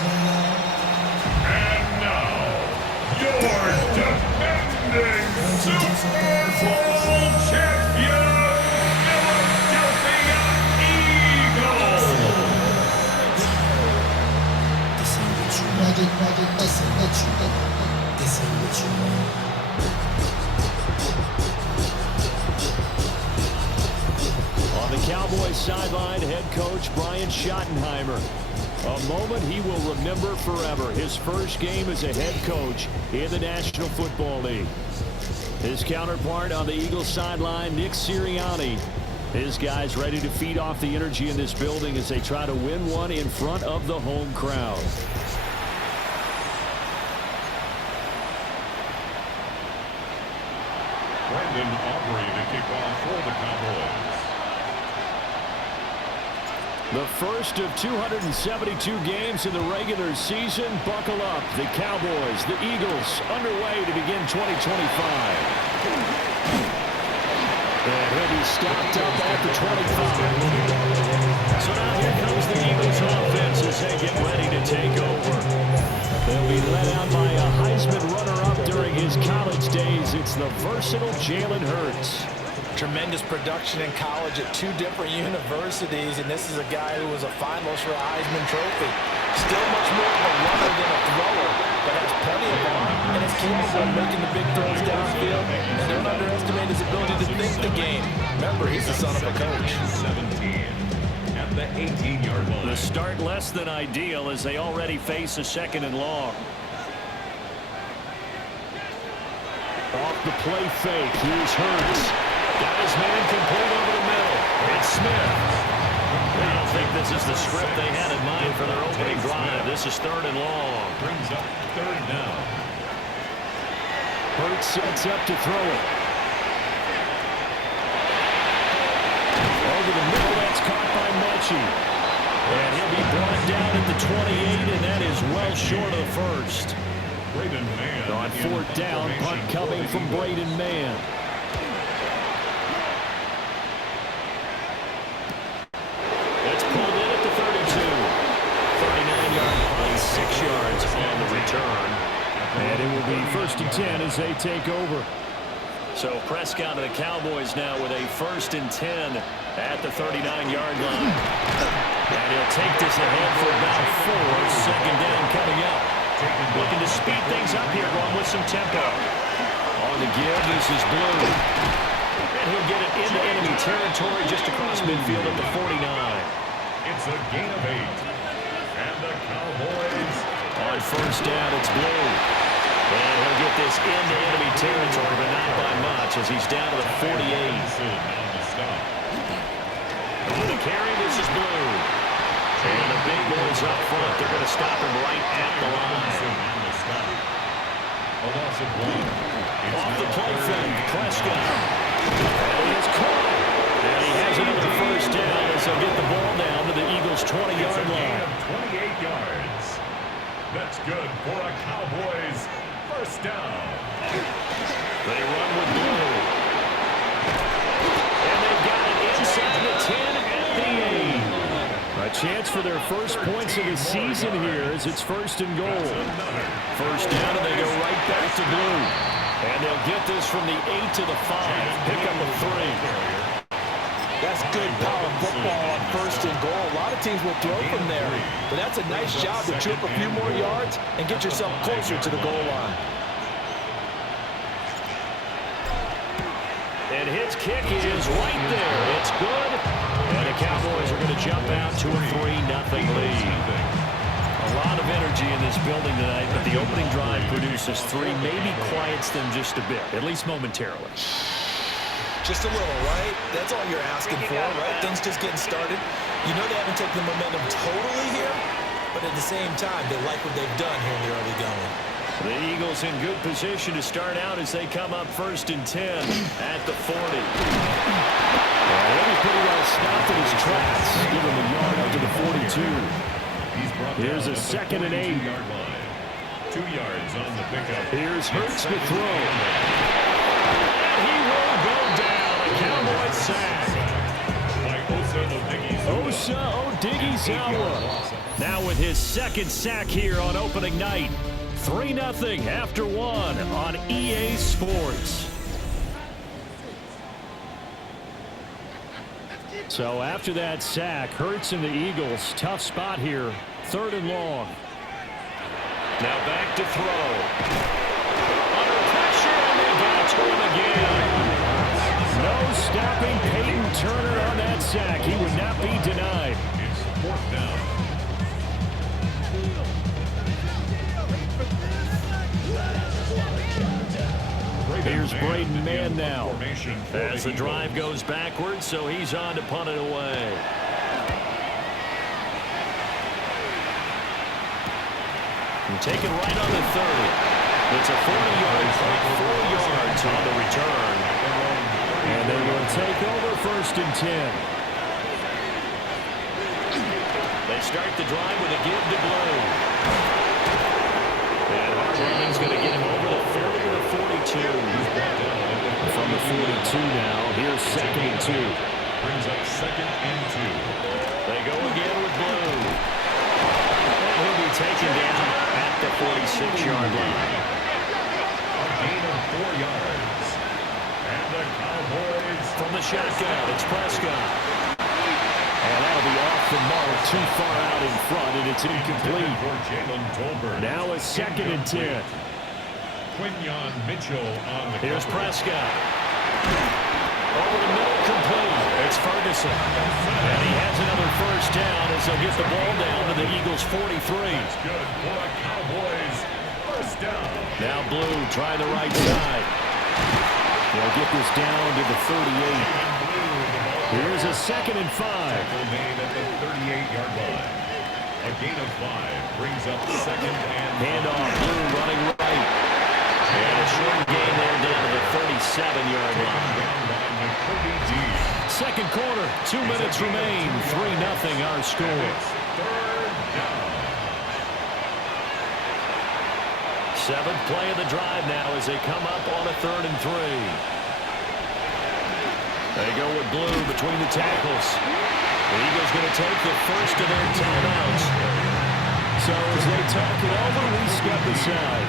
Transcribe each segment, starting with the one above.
And now, your defending Super Bowl champion, Philadelphia Eagles. On the Cowboys sideline, head coach Brian Schottenheimer. A moment he will remember forever. His first game as a head coach in the National Football League. His counterpart on the Eagles sideline, Nick Sirianni. His guys ready to feed off the energy in this building as they try to win one in front of the home crowd. Brendan Aubrey to kick off for the Cowboys. The first of 272 games in the regular season. Buckle up. The Cowboys, the Eagles, underway to begin 2025. And he'll be stopped up at the 25. So now here comes the Eagles offense as they get ready to take over. They'll be led out by a Heisman runner-up during his college days. It's the versatile Jalen Hurts. Tremendous production in college at two different universities, and this is a guy who was a finalist for a Heisman Trophy. Still much more of a runner than a thrower, but has plenty of arm and is capable of making the big throws downfield. And don't underestimate his ability to think the game. Remember, he's the son of a coach. 17 at the 18-yard line. The start less than ideal as they already face a 2nd and long. Off the play fake, here's Hurts. Got his man complete over the middle. It's Smith. I don't think this is the script they had in mind for their opening drive. This is 3rd and long. Brings up 3rd down. Hurts sets up to throw it. Over the middle, that's caught by Mechie. And he'll be brought down at the 28, and that is well short of the first. Braden Mann On 4th down, punt coming from Braden Mann. It's pulled in at the 32. 39-yard punt, 6 yards on the return. And it will be 1st and 10 as they take over. So Prescott and the Cowboys now with a 1st and 10 at the 39-yard line. And he'll take this ahead for about 4. 2nd down coming up. Looking to speed things up here, going with some tempo. On the give, this is Blue. And he'll get it into enemy territory just across midfield at the 49. It's a gain of 8. And the Cowboys. On 1st down, it's Blue. And he'll get this into enemy territory, but not by much as he's down to the 48. On the carry, this is Blue. And the big boys up front, they're going to stop him right at the line. Off the play fake, Prescott. And he is caught. And he has another 1st down as they'll get the ball down to the Eagles' 20-yard line. 28 yards. That's good for a Cowboys 1st down. They run with Blue. And they've got it inside the 10 at the 8. A chance for their first points of the season here as it's 1st and goal. 1st down, and they go right back to Blue. And they'll get this from the 8 to the 5. Pick up a 3. That's good power football on 1st and goal. A lot of teams will throw from there, but that's a nice job to trip a few more yards and get yourself closer to the goal line. And his kick is right there. It's good. And the Cowboys are going to jump out to a 3-0 lead. A lot of energy in this building tonight, but the opening drive produces 3, maybe quiets them just a bit, at least momentarily. Just a little, right? That's all you're asking for, right? Things just getting started. You know they haven't taken the momentum totally here, but at the same time, they like what they've done here in the early going. The Eagles in good position to start out as they come up 1st and 10 at the 40. He'll be pretty well stopped in his tracks. Give him a yard up to the 42. Here's a 2nd and 8. 2 yards on the pickup. Here's Hurts to throw. And he will go down. A Cowboy sack. By Osa Odighizuwa. Osa Odighizuwa. Now with his second sack here on opening night. 3-0 after one on EA Sports. So after that sack, Hurts and the Eagles, tough spot here. 3rd and long. Now back to throw. Under pressure, and they got to him again. No stopping Peyton Turner on that sack. He would not be denied. It's 4th down. Here's Braden Mann now. As the Eagles. drive goes backwards, so he's on to punt it away. And take it right on the 30. It's a 40-yard punt, 4 yards on the return. And they will take over 1st and 10. They start the drive with a give to Blue. And Hartman's going to get him over the 30 to the 42. From the 42 now, here's 2nd and 2. Brings up 2nd and 2. They go again with Blue. And he'll be taken down at the 46-yard line. A gain of 4 yards. And the Cowboys From the shotgun, it's Prescott. And that'll be off the mark, too far out in front, and it's incomplete. for Jalen Tolbert. Now it's 2nd and 10. Quinyon Mitchell on the Here's cover. Prescott. Over the middle, complete. It's Ferguson. And he has another 1st down as they'll get the ball down to the Eagles' 43. That's good for the Cowboys. 1st down. Now Blue trying the right side. They'll get this down to the 38. Here's a 2nd and 5. Tackle made at the 38-yard line. A gain of 5 brings up 2nd and Handoff, Blue running right. And a short gain there down to the 37-yard line. down by McCurdy D. 2nd quarter, 2 minutes remain. 3-0 our score. It's 3rd down. 7th play of the drive now as they come up on a 3rd and 3. They go with Blue between the tackles. The Eagles going to take the first of their timeouts. So as they talk it over, we step aside.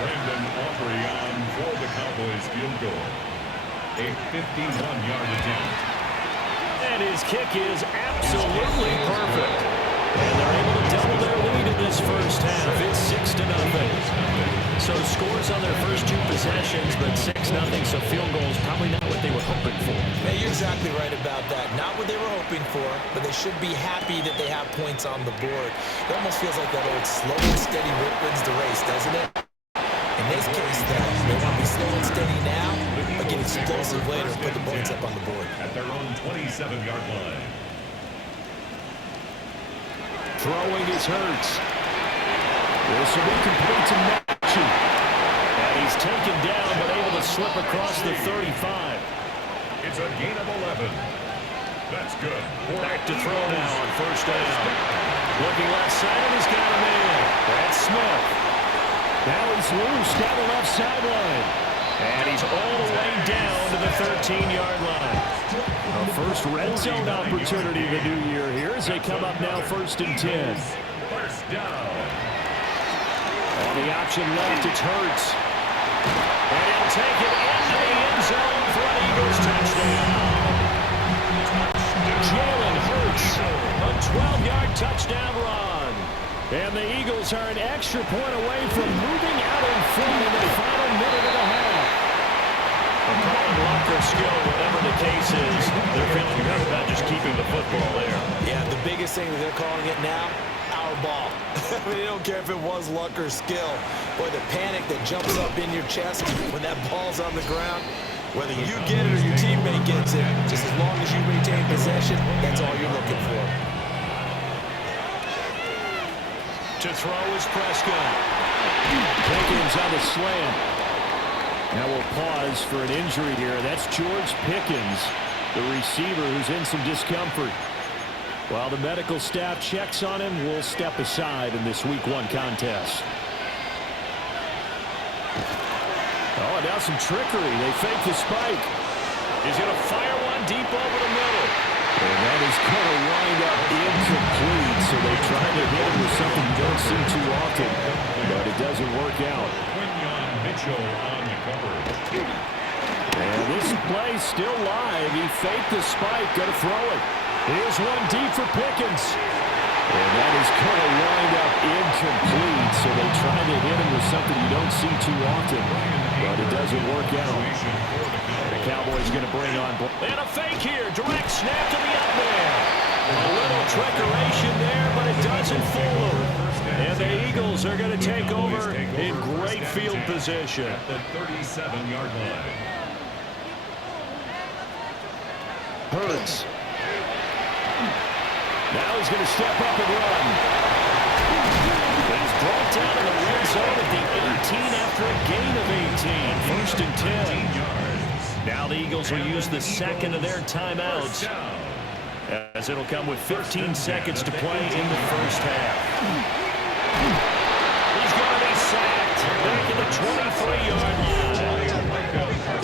Brandon Aubrey on for the Cowboys field goal. A 51-yard attempt. And his kick is absolutely perfect. And they're able to double their lead in this first half. It's 6-0. So scores on their first 2 possessions, but 6-0, so field goals probably not what they were hoping for. Yeah, you're exactly right about that. Not what they were hoping for, but they should be happy that they have points on the board. It almost feels like that old slow and steady wins the race, doesn't it? In this case, though, they want to be slow and steady now, but get explosive later and put the points up on the board. At their own 27-yard line. Throwing is Hurts. This will be complete to Matthew. And he's taken down, but able to slip across the 35. It's a gain of 11. That's good. Back to throw now on 1st down. Looking left side, and he's got a man. That's Smith. Now he's loose down the left sideline. And he's all the way down to the 13-yard line. A first red zone opportunity of the new year here as they come up now 1st and 10. 1st down. On the option left, it's Hurts. And he'll take it into the end zone for an Eagles touchdown. Jalen Hurts, a 12-yard touchdown run. And the Eagles are an extra point away from moving out in front in the final minute of the half. I'm calling luck or skill, whatever the case is. They're feeling good about just keeping the football there. Yeah, the biggest thing that they're calling it now, our ball. I mean, they don't care if it was luck or skill. Boy, the panic that jumps up in your chest when that ball's on the ground, whether you get it or your teammate gets it, just as long as you retain possession, that's all you're looking for. To throw is Prescott. Pickens on the slant. Now we'll pause for an injury here. That's George Pickens, the receiver who's in some discomfort. While the medical staff checks on him, we'll step aside in this Week 1 contest. Oh, now some trickery. They fake the spike. He's going to fire one deep over the middle. And that is going to wind up incomplete. trying to hit him with something you don't see too often, but it doesn't work out. Quinyon Mitchell on the coverage. And this play's still live. He faked the spike, going to throw it. Here's one deep for Pickens. And that is going to wind up incomplete, so they try to hit him with something you don't see too often, but it doesn't work out. The Cowboys going to bring on. And a fake here. Direct snap to the up man. A little trickeration there, but it doesn't fool him. And the Eagles are going to take over in great field position. At the 37-yard line. Hurts. Now he's going to step up and run. He's brought down in the red zone at the 18 after a gain of 18. First and 10. Now the Eagles will use the second of their timeouts, as it'll come with 15 seconds to play in the first half. He's going to be sacked back in the 23-yard line.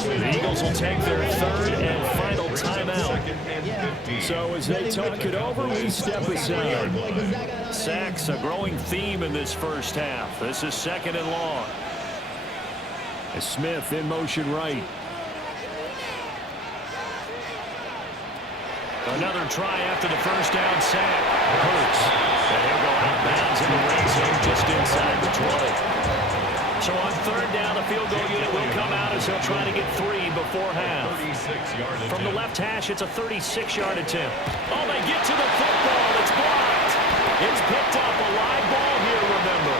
The Eagles will take their third and final timeout. So as they talk it over, we step aside. Sacks, a growing theme in this first half. This is second and long. As Smith in motion right. Another try after the first down sack. Hurts. And he'll go out of bounds in the red zone just inside the 20. So on third down, the field goal unit will come out as they'll try to get 3 before half. From the left hash, it's a 36-yard attempt. Oh, they get to the football. It's blocked. It's picked up. A live ball here, remember.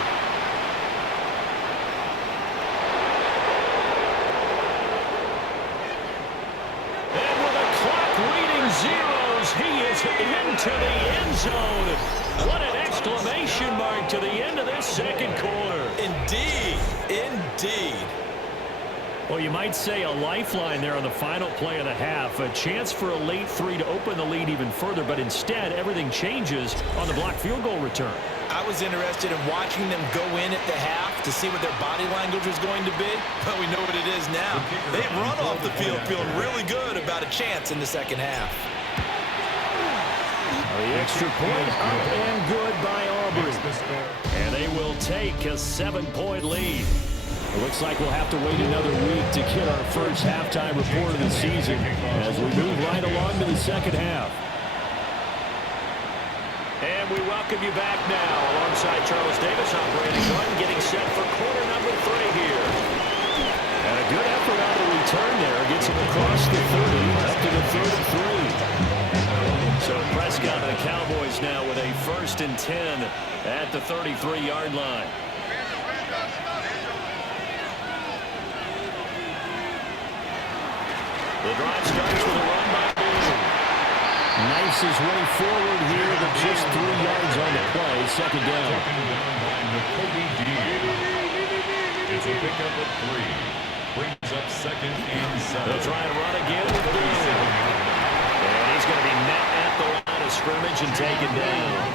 And with the clock reading zeros, he is into the end zone. What an exclamation mark to the end of this second quarter. Indeed. Indeed. Well, you might say a lifeline there on the final play of the half. A chance for a late 3 to open the lead even further, but instead everything changes on the blocked field goal return. I was interested in watching them go in at the half to see what their body language was going to be, but we know what it is now. They've run off the field feeling really good about a chance in the second half. The extra point up and good by Aubrey. And they will take a 7-point lead. It looks like we'll have to wait another week to get our first halftime report of the season as we move right along to the second half. And we welcome you back now alongside Charles Davis on Brandon Gordon getting set for quarter number 3 here. And a good effort on the return there. Gets him across the 30 up to the 33. So Prescott and the Cowboys now with a first and 10 at the 33-yard line. The drive starts with a run by Boone. Knifes his way forward here, but just 3 yards on the play. Second down. It's a pickup of 3. Brings up second and 7. They'll try and run again with Boone. And he's going to be met at the line of scrimmage and taken down.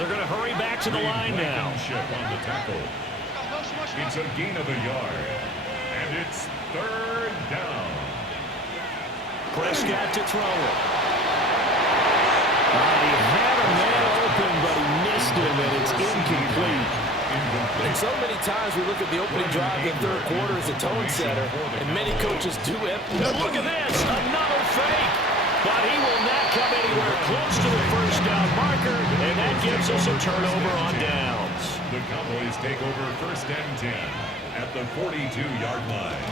They're going to hurry back to the line now. On the tackle. It's a gain of a yard. And it's third down. Prescott to throw it. He had a man open, but he missed him, and it's incomplete. And so many times we look at the opening drive in the third quarter as a tone setter, and many coaches do it. Look at this, another fake. But he will not come anywhere close to the first down marker, and that gives us a turnover on downs. The Cowboys take over first and 10 at the 42-yard line.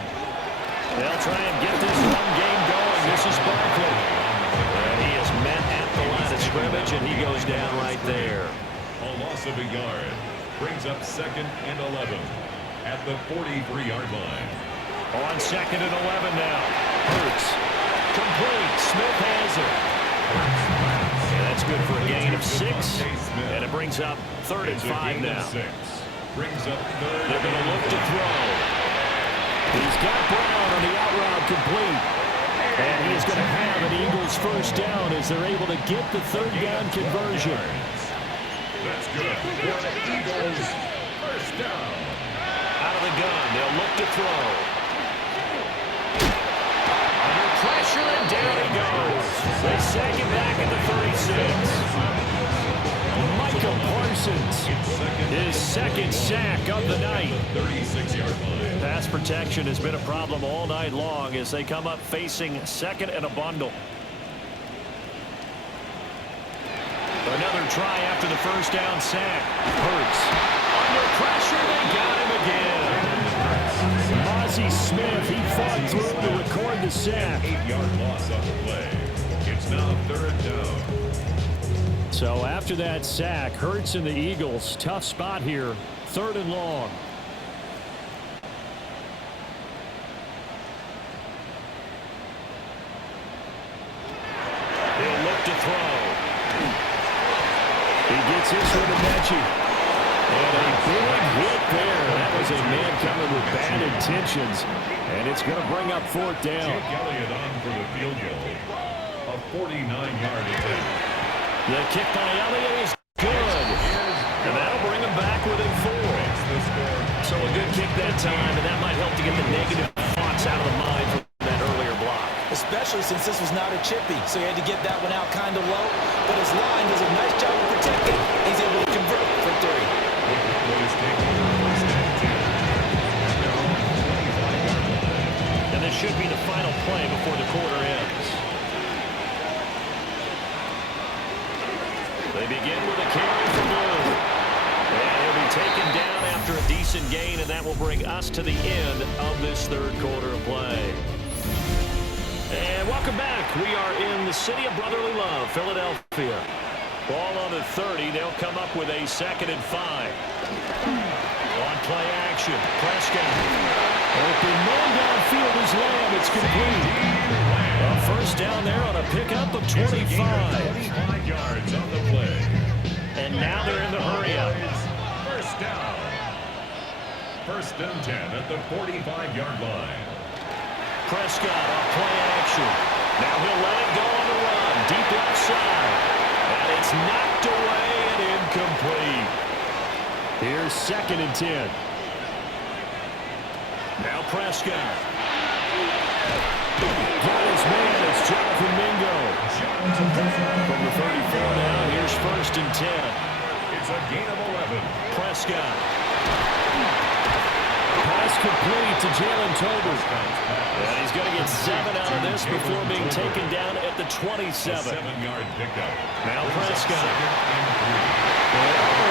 They'll try and get this run game going. This is Barkley. And he is met at the line of scrimmage, and he goes down right there. A loss of a yard brings up second and 11 at the 43-yard line. On second and 11 now. Hurts. Complete. Smith has it. And that's good for a gain of 6. And it brings up third and 5 now. Brings up third. They're going to look to throw. He's got Brown on the out route complete. And he is going to have an Eagles first down as they're able to get the third down conversion. That's good for the Eagles first down. Out of the gun, they'll look to throw. Under pressure, and down he goes. They sack him back at the 36. Micah Parsons, his second sack of the night. 36-yard line. Pass protection has been a problem all night long as they come up facing second and a bundle. Another try after the first down sack. Hurts. Under pressure, they got him again. Mozzie Smith, he fought through to record the sack. 8-yard loss on the play. It's now third down. So after that sack, Hurts and the Eagles, tough spot here. Third and long. He'll look to throw. He gets this one to Mechie. And a big hit there. That was a man coming with bad intentions. And it's going to bring up fourth down. Jake Elliott on for the field goal. A 49-yard attempt. The kick by Elliott is good. And that'll bring him back within 4. So a good kick that time, and that might help to get the negative thoughts out of the mind from that earlier block. Especially since this was not a chippy, so he had to get that one out kind of low. But his line does a nice job of protecting. He's able to convert for 3. And this should be the final play before the quarter ends. They begin with a carry for Blue. And he'll be taken down after a decent gain, and that will bring us to the end of this third quarter of play. And welcome back. We are in the city of brotherly love, Philadelphia. Ball on the 30. They'll come up with a 2nd and 5. On play action, Prescott. Open man downfield is Lamb. It's complete. A first down there on a pickup of 25. 25 yards on the play. And now they're in the hurry up. First down. First and 10 at the 45-yard line. Prescott on play action. Now he'll let it go on the run. Deep left side. And it's knocked away and incomplete. Here's 2nd and 10. Now Prescott. Got his man. It's Jonathan Mingo. From the 34 now, here's 1st and 10. It's a gain of 11. Prescott. Pass complete to Jalen Tolbert. And he's going to get 7 out of this before being taken down at the 27. 7-yard pickup. Now Prescott.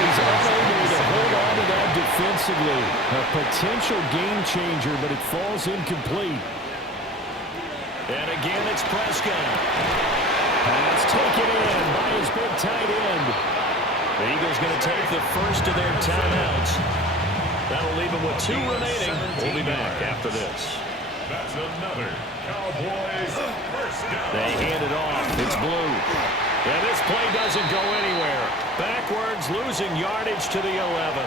He's unable to hold on to that defensively. A potential game changer, but it falls incomplete. And again, it's Prescott. Pass taken in by his big tight end. The Eagles going to take the first of their timeouts. That'll leave them with 2 remaining. We'll be back after this. That's another Cowboys first down. They hand it off. It's Blue. And this play doesn't go anywhere. Backwards, losing yardage to the 11.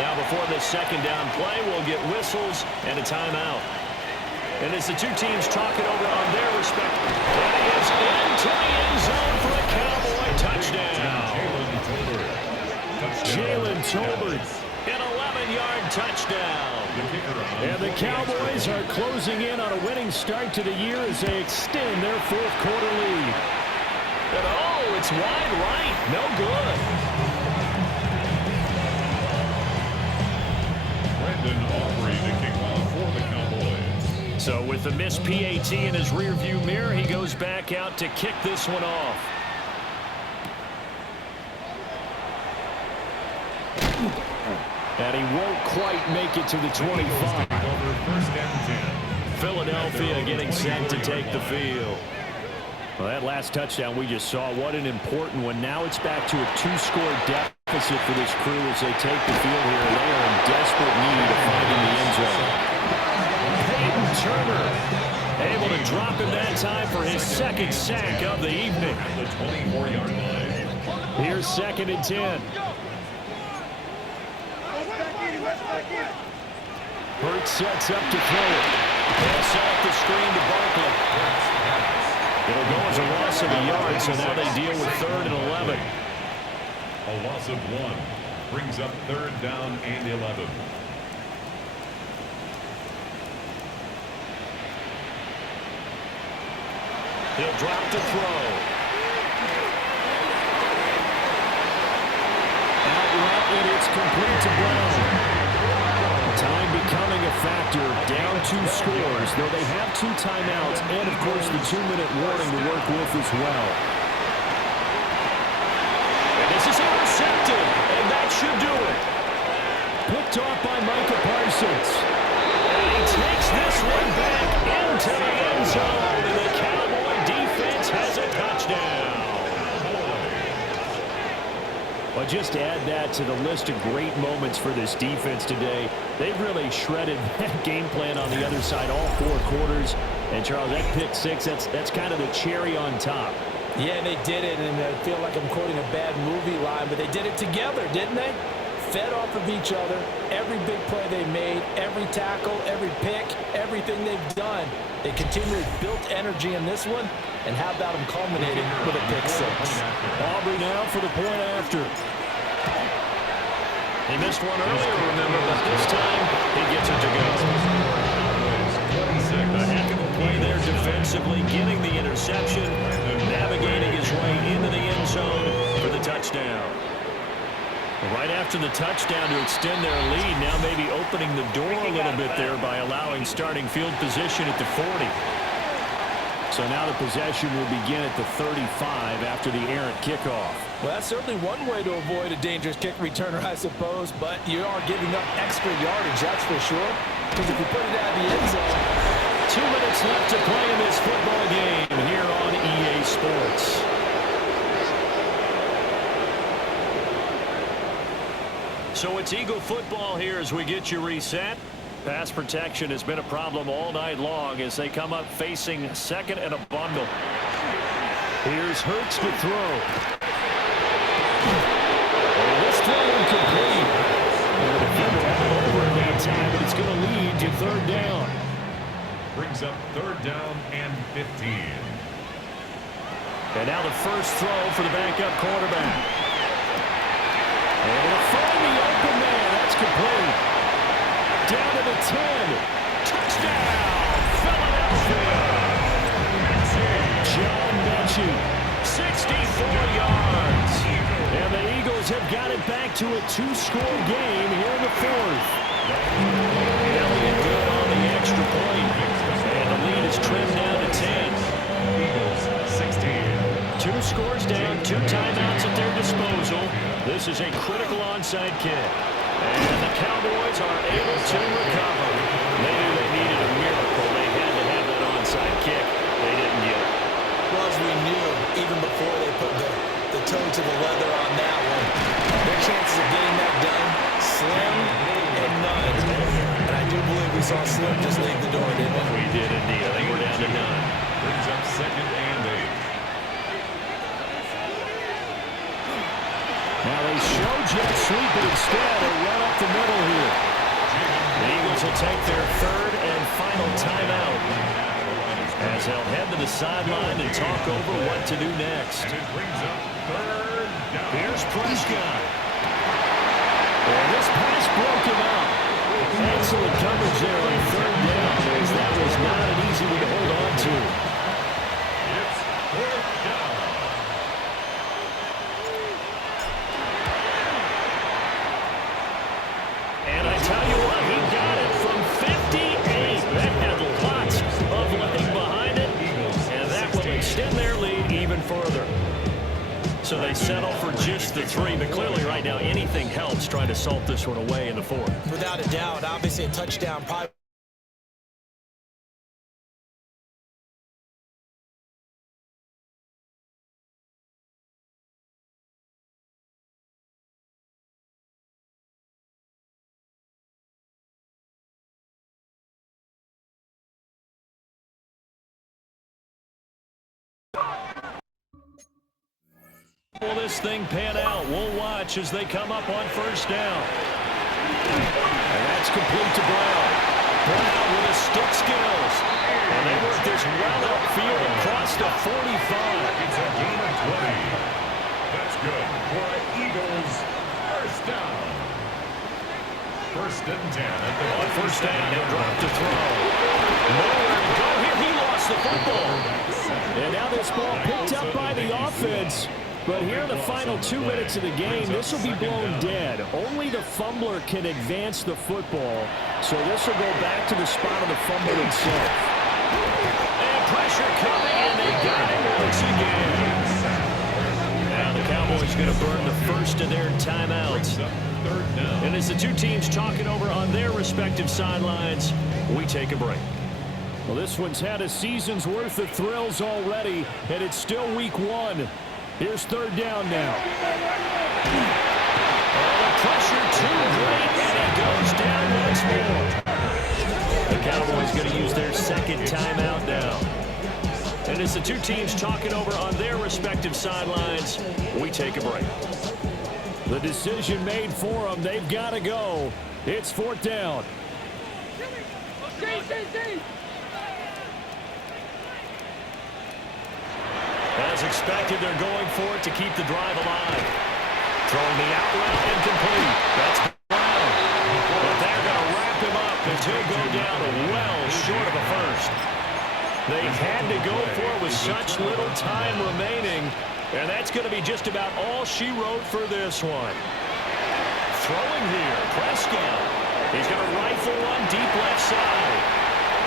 Now before this 2nd down play, we'll get whistles and a timeout. And as the two teams talk it over on their respect, and he is into the end zone for a Cowboy touchdown. Jalen Tolbert, an 11-yard touchdown. And the Cowboys are closing in on a winning start to the year as they extend their 4th quarter lead. And oh, it's wide right. No good. Brandon Aubrey to kick off for the Cowboys. So with the missed PAT in his rearview mirror, he goes back out to kick this one off. And he won't quite make it to the 25. First and 10. Philadelphia getting set to take the field. Well, that last touchdown we just saw, what an important one. Now it's back to a 2-score deficit for this crew as they take the field here. They are in desperate need of finding the end zone. Peyton Turner able to drop him that time for his 2nd sack of the evening. The 24-yard line. Here's 2nd and 10. Hurts sets up to throw it. Pass off the screen to Barkley. It'll go as a loss of a yard, so now they deal with 3rd and 11. A loss of 1 brings up 3rd down and 11. He'll drop to throw. complete to Brown. Time becoming a factor, down 2 scores, though they have 2 timeouts and, of course, the 2-minute warning to work with as well. And this is intercepted, and that should do it. Picked off by Micah Parsons. And he takes this one back into the end zone, and the Cowboy defense has a touchdown. Well, just add that to the list of great moments for this defense today. They've really shredded that game plan on the other side all 4 quarters. And, Charles, that pick 6, that's kind of the cherry on top. Yeah, they did it, and I feel like I'm quoting a bad movie line, but they did it together, didn't they? Fed off of each other, every big play they made, every tackle, every pick, everything they've done. They continually built energy in this one, and how about them culminating with a pick 6? Aubrey now for the point after. He missed one earlier, remember, but this time he gets it to go. A heck of a play there defensively, getting the interception, navigating his way into the end zone for the touchdown. Right after the touchdown to extend their lead, now maybe opening the door a little bit there by allowing starting field position at the 40. So now the possession will begin at the 35 after the errant kickoff. Well, that's certainly one way to avoid a dangerous kick returner, I suppose, but you are giving up extra yardage, that's for sure, because if you put it out of the end zone. 2 minutes left to play in this football game here on EA Sports. So it's Eagle football here as we get you reset. Pass protection has been a problem all night long as they come up facing second and a bundle. Here's Hurts to throw. And this throw incomplete. And the defender had it over at that time, but it's going to lead to third down. Brings up third down and 15. And now the first throw for the backup quarterback. And to find the open man, that's complete. Down to the 10. Touchdown, Philadelphia. John Mechie, 64 yards. And the Eagles have got it back to a 2-score game here in the 4th. Elliott good on the extra point. And the lead is trimmed down to 10. Eagles 16. 2 scores down, 2 timeouts at their disposal. This is a critical onside kick. And the Cowboys are able to recover. They knew they needed a miracle. They had to have that onside kick. They didn't get it. Well, as we knew, even before they put the toe to the leather on that one, their chances of getting that done, slim and none. And I do believe we saw Slim just leave the door, didn't we? We did indeed. I think we're down to none. Brings up second and 8. Now they show jet sweep, but instead a run up the middle here. The Eagles will take their third and final timeout as they'll head to the sideline and talk over what to do next. And it brings up third down. Here's Prescott. And this pass broke him out. Excellent coverage there on third down, as that was not an easy one to hold on to. It's fourth down. And I tell you what, he got it from 58. That had lots of leg behind it. And that will extend their lead even further. So they settle for just the 3. But clearly right now anything helps trying to salt this one away in the 4th. Without a doubt, obviously a touchdown probably. Will this thing pan out? We'll watch as they come up on first down. And that's complete to Brown. Brown with his stick skills. And they work this well upfield across the 45. It's a gain of 20. That's good for Eagles first down. First and 10 at the On first down, he'll drop to throw. Nowhere to go here. He lost the football. And now this ball picked up by the offense. But here in the final 2 minutes of the game, this will be blown dead. Only the fumbler can advance the football, so this will go back to the spot of the fumble itself. And pressure coming, and they got it once again. Now the Cowboys going to burn the first of their timeouts. And as the two teams talking over on their respective sidelines, we take a break. Well, this one's had a season's worth of thrills already, and it's still week 1. Here's third down now. Oh, the pressure too great, and it goes down once more. The Cowboys going to use their second timeout now. And as the two teams talking over on their respective sidelines, we take a break. The decision made for them. They've got to go. It's fourth down. As expected, they're going for it to keep the drive alive. Throwing the out route incomplete. That's Brown. But they're going to wrap him up as he'll go down well short of a first. They had to go for it with such little time remaining, and that's going to be just about all she wrote for this one. Throwing here, Prescott. He's going to rifle one deep left side.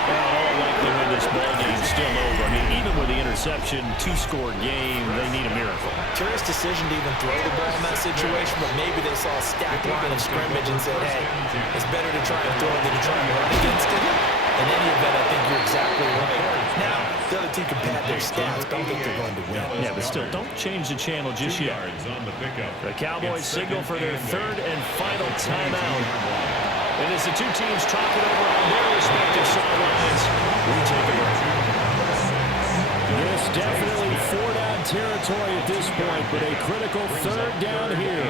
Well, all likely when this ball game's still over. I mean, even with the interception, 2-score game, they need a miracle. Curious decision to even throw the ball in that situation, but maybe they saw a stacked line of scrimmage and said, hey, it's better to try and throw it than to try and run against it. In any event, I think you're exactly right. Now, the other team can pad their stats. Don't think they're going to win. Yeah, but still, don't change the channel just yet. The Cowboys signal for their third and final timeout. And as the two teams talking over on their respective sidelines, we take a break. This definitely four-down territory at this point, but a critical third down here.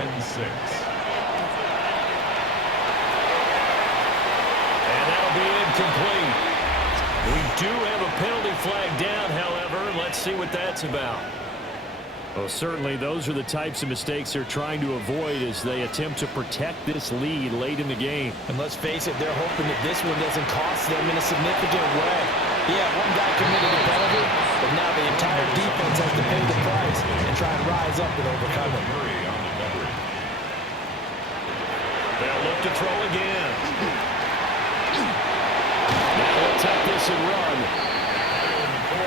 And that'll be incomplete. We do have a penalty flag down, however. Let's see what that's about. Well, certainly those are the types of mistakes they're trying to avoid as they attempt to protect this lead late in the game. And let's face it, they're hoping that this one doesn't cost them in a significant way. Yeah, one guy committed a penalty, but now the entire defense has to pay the price and try and rise up and overcome it. They'll look to throw again. Now they'll take this and run.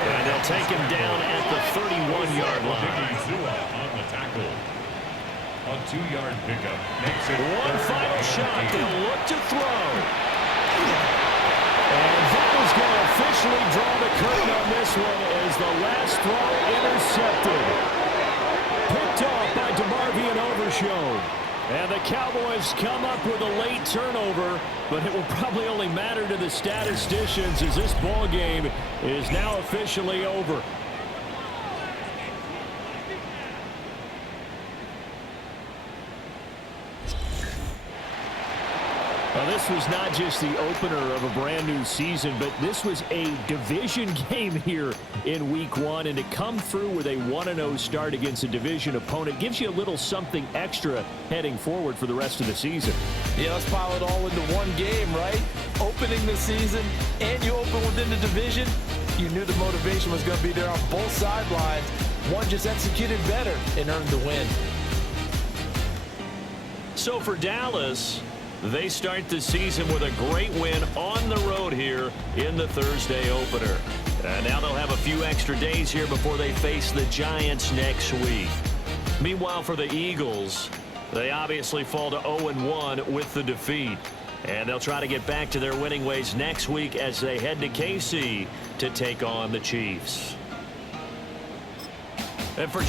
And they'll take him down at the 31-yard line. On the tackle. A 2-yard pickup makes it one final shot. They'll look to throw. And that was going to officially draw the curtain on this one as the last throw intercepted. Picked off by DeMarvion Overshown. And the Cowboys come up with a late turnover, but it will probably only matter to the statisticians as this ball game is now officially over. Now, this was not just the opener of a brand new season, but this was a division game here in week 1. And to come through with a 1-0 start against a division opponent gives you a little something extra heading forward for the rest of the season. Yeah, let's pile it all into one game, right? Opening the season, and you open within the division. You knew the motivation was going to be there on both sidelines. One just executed better and earned the win. So for Dallas, they start the season with a great win on the road here in the Thursday opener. And now they'll have a few extra days here before they face the Giants next week. Meanwhile, for the Eagles, they obviously fall to 0-1 with the defeat. And they'll try to get back to their winning ways next week as they head to KC to take on the Chiefs. And for